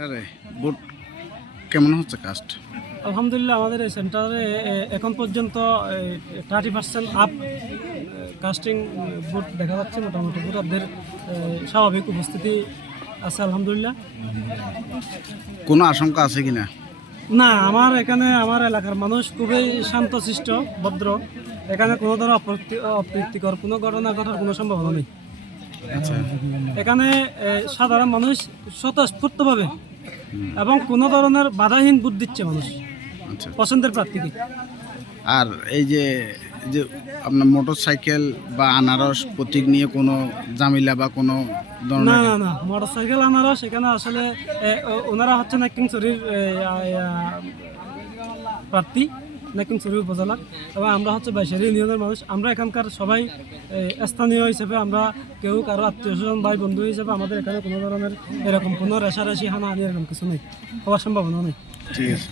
আরে কেমন হচ্ছে কাস্ট আলহামদুলিল্লাহ আমাদের এই সেন্টারে এখন পর্যন্ত thirty percent up casting vote দেখা যাচ্ছে মোটামুটি। ভোটারদের স্বাভাবিক উপস্থিতি আছে আলহামদুলিল্লাহ। কোনো আশঙ্কা আছে কিনা? না না আমার এখানে আমার এলাকার মানুষ খুবই শান্তশিষ্ট ভদ্র। এখানে কোনো ধরনের অপ্রীতি- অপ্রীতিকর কোনো ঘটনা ঘটার কোনো সম্ভাবনা নেই। আচ্ছা। এখানে সাধারণ মানুষ স্বতঃস্ফূর্তভাবে এবং কোনো ধরনের বাধাহীন ভোট দিচ্ছে মানুষ আচ্ছা। পছন্দের প্রার্থীকে। আর এই যে যে আপনার মোটর সাইকেল বা আনারস প্রতীক নিয়ে কোনো জামিলা বা কোনো না না না মোটর সাইকেল আনারস এখানে আসলে ওনারা হচ্ছে নাকিংছড়ির প্রার্থী। নাকিংছড়ি উপজেলা। এবং আমরা হচ্ছে বাইশের ইউনিয়নের মানুষ। আমরা এখানকার সবাই স্থানীয় হিসেবে আমরা কেউ কারও আত্মীয় স্বজন, ভাই বন্ধু হিসেবে আমাদের এখানে কোনো ধরনের এরকম কোনো রেশারেশি হানাহানি এরকম কিছু নেই। হওয়ার সম্ভাবনা নেই। ঠিক আছে।